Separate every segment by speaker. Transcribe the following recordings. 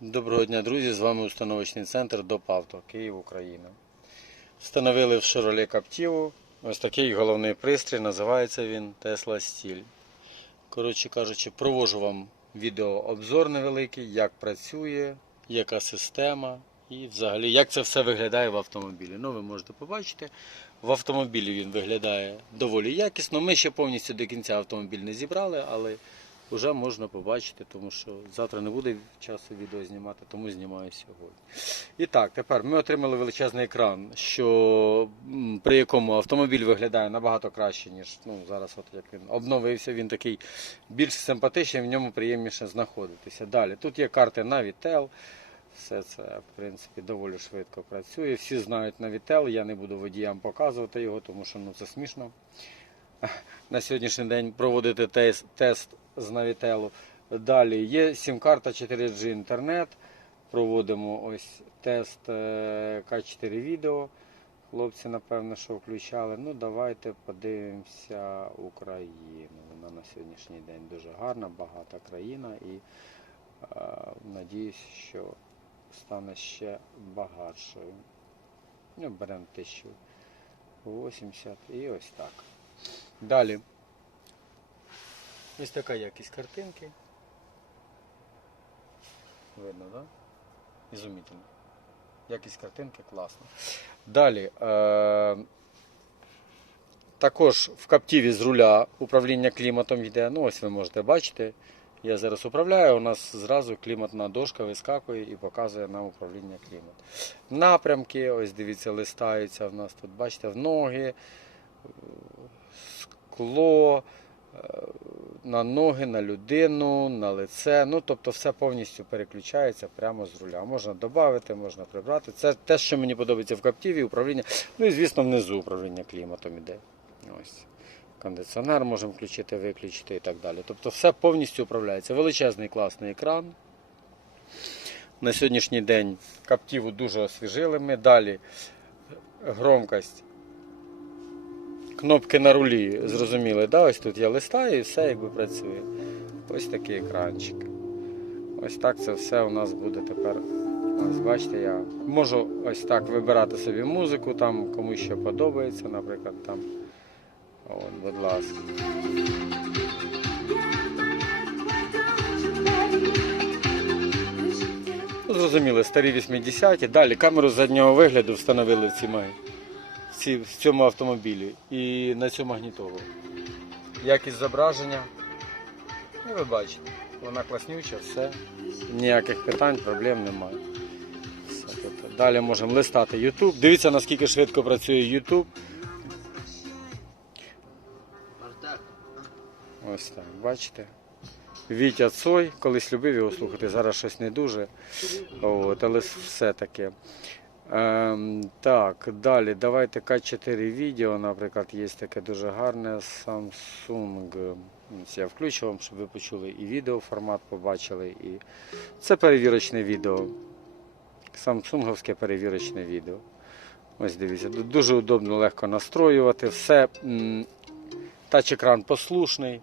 Speaker 1: Доброго дня, друзі! З вами установочний центр ДОПАВТО, Київ, Україна. Встановили в Chevrolet Captiva ось такий головний пристрій, називається він Tesla Steel. Коротше кажучи, провожу вам відеообзор невеликий, як працює, яка система і взагалі як це все виглядає в автомобілі. Ну, ви можете побачити. В автомобілі він виглядає доволі якісно. Ми ще повністю до кінця автомобіль не зібрали, але вже можна побачити, тому що завтра не буде часу відео знімати, тому знімаю сьогодні. І так, тепер ми отримали величезний екран, що при якому автомобіль виглядає набагато краще, ніж ну, зараз, от як він обновився, він такий більш симпатичний, в ньому приємніше знаходитися. Далі тут є карти Navitel. Все це, в принципі, доволі швидко працює. Всі знають на Navitel, я не буду водіям показувати його, тому що ну, це смішно на сьогоднішній день проводити тест з Navitel. Далі є сім-карта 4G інтернет. Проводимо ось тест е, К4 відео. Хлопці, напевно, що включали. Ну, давайте подивимося Україну. Вона на сьогоднішній день дуже гарна, багата країна і е, надіюсь, що стане ще багатшою. Ну, беремо 1080 і ось так. Далі. Ось така якість картинки. Видно, так? Да? Ізумітельно. Якість картинки класна. Далі. Е- також в каптіві з руля управління кліматом йде. Ну, ось ви можете бачити. Я зараз управляю, у нас зразу кліматна дошка вискакує і показує нам управління кліматом. Напрямки, ось дивіться, листаються в нас тут, бачите, в ноги, скло, на ноги, на людину, на лице. Ну, тобто все повністю переключається прямо з руля. Можна додати, можна прибрати. Це те, що мені подобається в каптіві, управління. Ну і звісно, внизу управління кліматом іде. Ось. Кондиціонер можемо включити, виключити і так далі. Тобто все повністю управляється. Величезний класний екран. На сьогоднішній день каптіву дуже освіжили ми. Далі громкость. Кнопки на рулі, зрозуміли, да? ось тут я листаю і все якби працює. Ось такий екранчик. Ось так це все у нас буде тепер. Ось бачите, я можу ось так вибирати собі музику, там кому що подобається, наприклад, там. От, будь ласка. Зрозуміло, старі 80-ті. Далі камеру заднього вигляду встановили в, цій, маги- в, в цьому автомобілі і на цю магнітолу. Якість зображення. Ну, ви бачите, вона класнюча, все. Ніяких питань, проблем немає. Все, тобто, Далі можемо листати YouTube. Дивіться, наскільки швидко працює YouTube. Ось так, бачите. Вітя Цой, колись любив його слухати, зараз щось не дуже. От, але все таки. Ем, так, далі давайте К4 відео, наприклад, є таке дуже гарне Samsung. Я включу вам, щоб ви почули і відеоформат побачили. І... Це перевірочне відео. Самсунговське перевірочне відео. Ось дивіться, дуже удобно, легко настроювати. Все. Тач-екран послушний.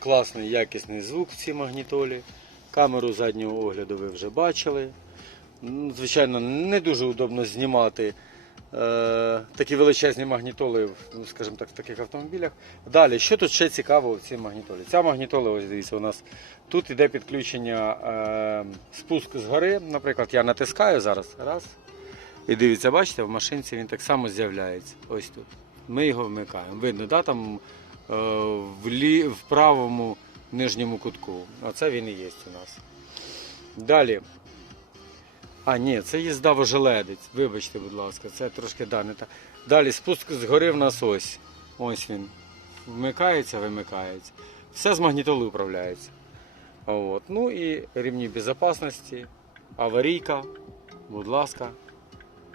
Speaker 1: Класний, якісний звук в цій магнітолі. Камеру заднього огляду ви вже бачили. Звичайно, не дуже удобно знімати е, такі величезні магнітоли, ну, скажімо так, в таких автомобілях. Далі, що тут ще цікаво в цій магнітолі? Ця магнітола, ось дивіться, у нас тут іде підключення е, спуск з гори. Наприклад, я натискаю зараз. Раз. І дивіться, бачите, в машинці він так само з'являється. Ось тут. Ми його вмикаємо. Видно, да, там в, лі, в правому нижньому кутку. Оце він і є у нас. Далі. А, ні, це їзда вожеледець. Вибачте, будь ласка, це трошки да, не так. Далі спуск з гори в нас ось. Ось він. Вмикається, вимикається. Все з магнітоли управляється. От. Ну і рівні безпечності, аварійка, будь ласка,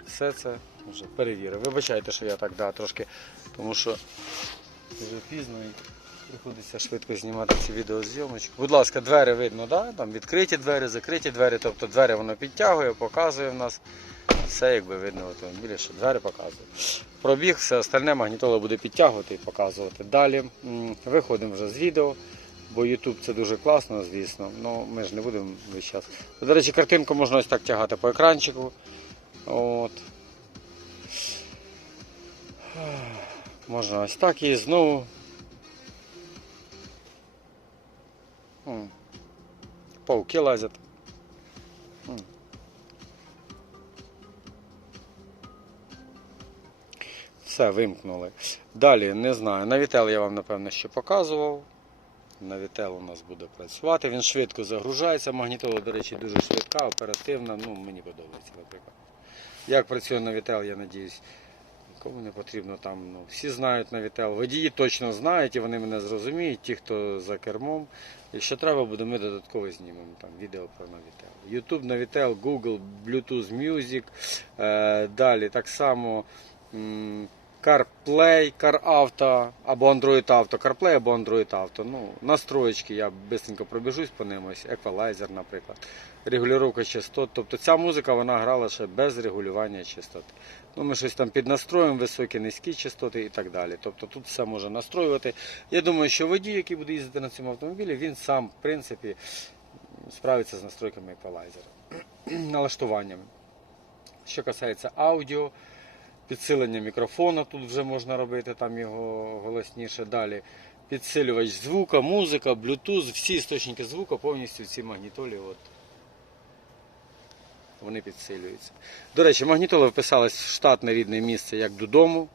Speaker 1: все це вже перевірив. Вибачайте, що я так да, трошки тому що вже пізно і приходиться швидко знімати ці відеозйомочки. Будь ласка, двері видно, да? там відкриті двері, закриті двері, тобто двері воно підтягує, показує в нас. Все якби видно в автомобілі, що двері показує. Пробіг, все остальне магнітола буде підтягувати і показувати. Далі виходимо вже з відео, бо YouTube це дуже класно, звісно. Ну ми ж не будемо весь час. До речі, картинку можна ось так тягати по екранчику. От. Можна ось так і знову. Пауки лазять. Все, вимкнули. Далі, не знаю. Навітел я вам напевно ще показував. Навітел у нас буде працювати. Він швидко загружається. Магнітола, до речі, дуже швидка, оперативна. Ну, мені подобається, наприклад. Як працює Навітел, я надіюсь, нікому не потрібно там. Ну, всі знають Навітел. Водії точно знають і вони мене зрозуміють, ті, хто за кермом. Якщо треба буде, ми додатково знімемо там відео про Навітел. YouTube, Навітел, Google, Bluetooth Music. Е, далі так само CarPlay, CarAuto або Android Auto. CarPlay або Android Auto. Ну, настроєчки я швидко пробіжусь по ним. Ось Equalizer, наприклад. Регулювання частот. Тобто ця музика вона грала ще без регулювання частоти. Ну, ми щось там піднастроїмо, високі, низькі частоти і так далі. Тобто тут все може настроювати. Я думаю, що водій, який буде їздити на цьому автомобілі, він сам, в принципі, справиться з настройками еквалайзера, налаштуваннями. Що касається аудіо, підсилення мікрофона, тут вже можна робити там його голосніше. Далі підсилювач звука, музика, Bluetooth, всі істочники звуку повністю в цій магнітолі. От, вони підсилюються. До речі, магнітола вписалась в штатне рідне місце як додому.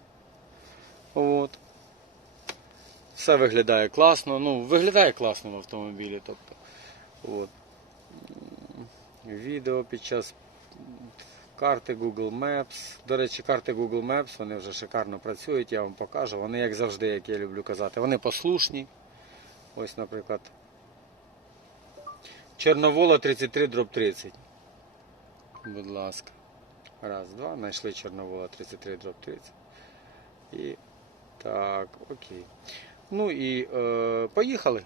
Speaker 1: От. Все виглядає класно. Ну, виглядає класно в автомобілі. Тобто, от. Відео під час карти Google Maps. До речі, карти Google Maps вони вже шикарно працюють, я вам покажу. Вони, як завжди, як я люблю казати, вони послушні. Ось, наприклад, Чорновола 33 дроб 30. Будь ласка. Раз, два. Знайшли Чорновола 33 дроб 30. І так, окей. Ну і е, поїхали.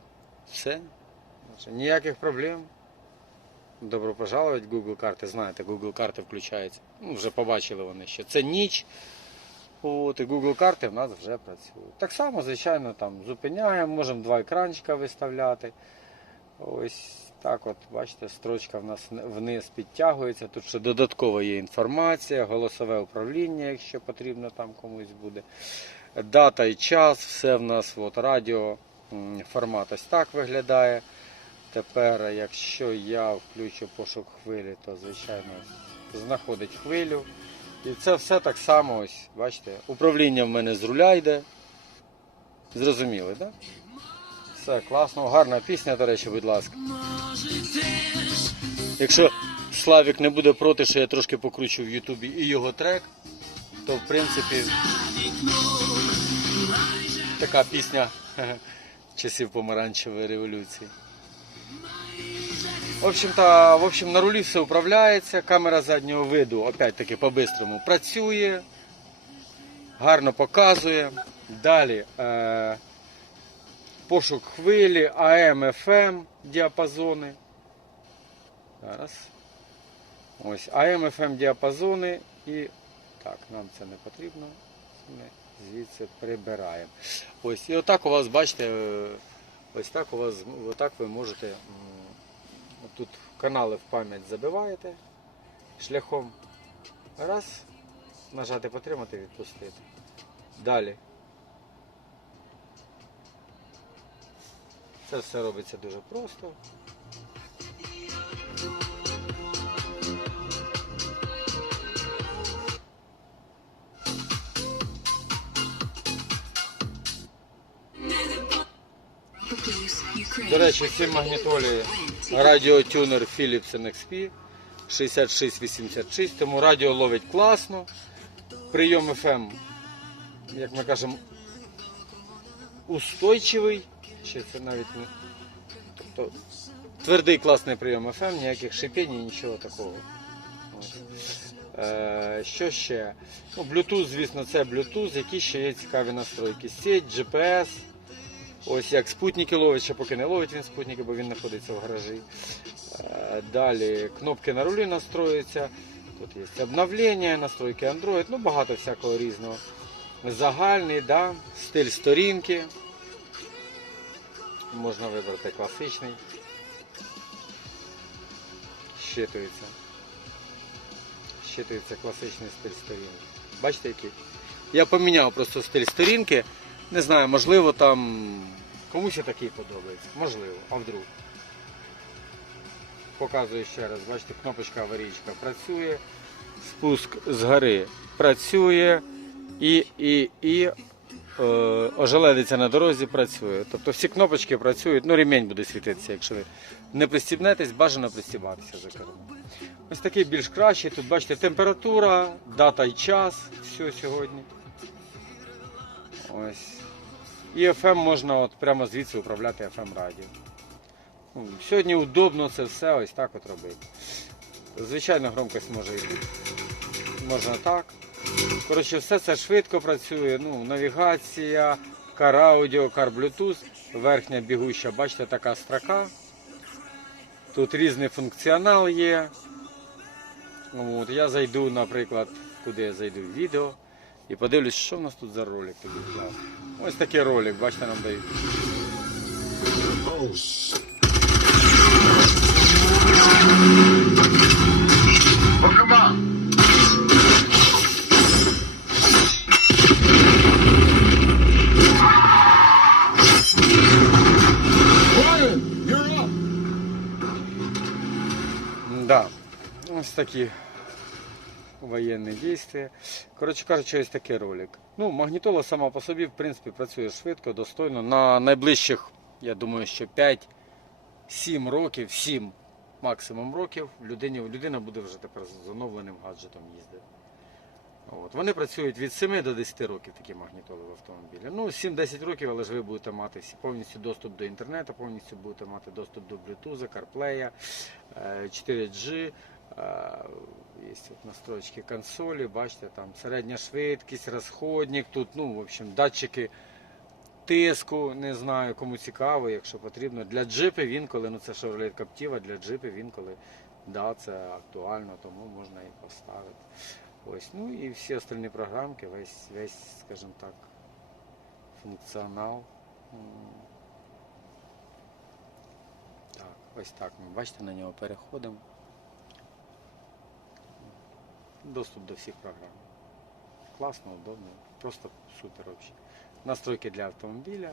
Speaker 1: Все. Ніяких проблем. Добро пожаловать Google карти. Знаєте, Google карти включаються. Ну, вже побачили вони ще. Це ніч. От, і Google карти в нас вже працюють. Так само, звичайно, там зупиняємо, можемо два екранчика виставляти. Ось так от, бачите, строчка в нас вниз підтягується. Тут ще додатково є інформація, голосове управління, якщо потрібно там комусь буде. Дата і час, все в нас от, радіо формат ось так виглядає. Тепер, якщо я включу пошук хвилі, то звичайно знаходить хвилю. І це все так само, ось, бачите, управління в мене з руля йде. Зрозуміли, так? Да? Все класно, гарна пісня, до речі, будь ласка. Якщо Славік не буде проти, що я трошки покручу в Ютубі і його трек, то в принципі така пісня часів помаранчевої революції. В общем-то, в общем, на рулі все управляється, камера заднього виду, опять-таки по-бистрому працює, гарно показує. Далі е, пошук хвилі, АМ, ФМ діапазони. Зараз. Ось АМ, ФМ діапазони і так, нам це не потрібно. Ми звідси прибираємо. Ось, і отак у вас, бачите, е, ось так у вас, отак ви можете. Тут канали в пам'ять забиваєте шляхом. Раз, нажати потримати, відпустити. Далі. Це все робиться дуже просто. До речі, ці магнітолі радіотюнер Philips NXP 6686, тому радіо ловить класно. Прийом FM, як ми кажемо, устойчивий. Чи це навіть не. Тобто твердий класний прийом FM, ніяких шипінь, нічого такого. Е, що ще? Ну, Bluetooth, звісно, це Bluetooth, які ще є цікаві настройки. Сеть, GPS. Ось як спутники ловить, поки не ловить він спутники, бо він знаходиться в гаражі. Е, Далі кнопки на рулі настроюються. Тут є обновлення, настройки Android, ну багато всякого різного. Загальний, да, стиль сторінки. Можна вибрати класичний. Щитується. Щитується класичний стиль сторінки. Бачите який? Я поміняв просто стиль сторінки. Не знаю, можливо там комусь і такий подобається. Можливо, а вдруг. Показую ще раз, бачите, кнопочка аварійка працює, спуск з гори працює і, і, і е, ожеледиця на дорозі працює. Тобто всі кнопочки працюють, ну ремінь буде світитися, якщо ви не пристібнетесь, бажано пристібатися за кермо. Ось такий більш кращий. Тут бачите температура, дата і час, все сьогодні. Ось. І FM можна от прямо звідси управляти FM радіо. Ну, Сьогодні удобно це все ось так от робити. Звичайно, громкость може і можна так. Коротше, все це швидко працює. Ну, навігація, кар аудіо, кар Bluetooth, верхня бігуща, бачите, така строка. Тут різний функціонал є. От, я зайду, наприклад, куди я зайду відео і подивлюсь, що в нас тут за ролик. Ось такий ролик, бачите, нам дають. Да. Ось такі воєнні дійства. Коротше кажучи, ось такий ролик. Ну, магнітола сама по собі, в принципі, працює швидко, достойно. На найближчих, я думаю, що 5-7 років, 7 максимум років, людині, людина буде вже тепер з оновленим гаджетом їздити. От. Вони працюють від 7 до 10 років такі магнітоли в автомобілі. Ну, 7-10 років, але ж ви будете мати повністю доступ до інтернету, повністю будете мати доступ до Bluetooth, CarPlay, е, 4G. Е, Є от настройки консолі, бачите, там середня швидкість, розходник, тут, ну, в общем, датчики тиску, не знаю, кому цікаво, якщо потрібно. Для джипів інколи, ну це Chevrolet Captiva, для джипів інколи, да, це актуально, тому можна і поставити. Ось, ну і всі остальні програмки, весь, весь, скажімо так, функціонал. Так, ось так ми бачите, на нього переходимо. Доступ до всіх програм. Класно, удобно, просто супер взагалі. Настройки для автомобіля.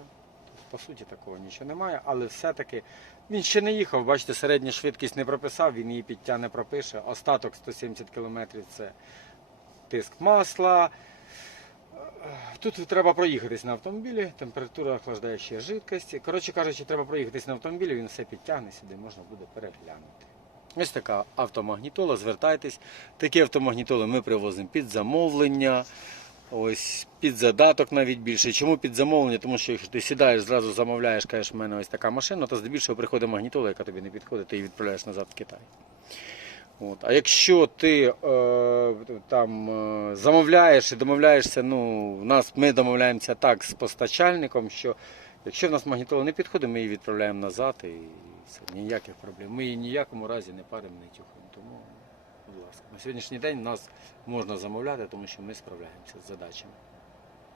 Speaker 1: По суті, такого нічого немає, але все-таки він ще не їхав, бачите, середню швидкість не прописав, він її підтягне пропише. Остаток 170 км це тиск масла. Тут треба проїхатись на автомобілі, температура охлаждаючої жидкості. Коротше кажучи, треба проїхатись на автомобілі, він все підтягне сюди, можна буде переглянути. Ось така автомагнітола, звертайтесь. Такі автомагнітоли ми привозимо під замовлення, ось під задаток навіть більше. Чому під замовлення? Тому що якщо ти сідаєш, зразу замовляєш, кажеш, в мене ось така машина, то здебільшого приходить магнітола, яка тобі не підходить, ти її відправляєш назад в Китай. От. А якщо ти е, там е, замовляєш і домовляєшся, ну, нас ми домовляємося так з постачальником, що якщо в нас магнітола не підходить, ми її відправляємо назад і все, ніяких проблем. Ми її ніякому разі не паримо, не тюхаємо. Тому, будь ласка, на сьогоднішній день нас можна замовляти, тому що ми справляємося з задачами.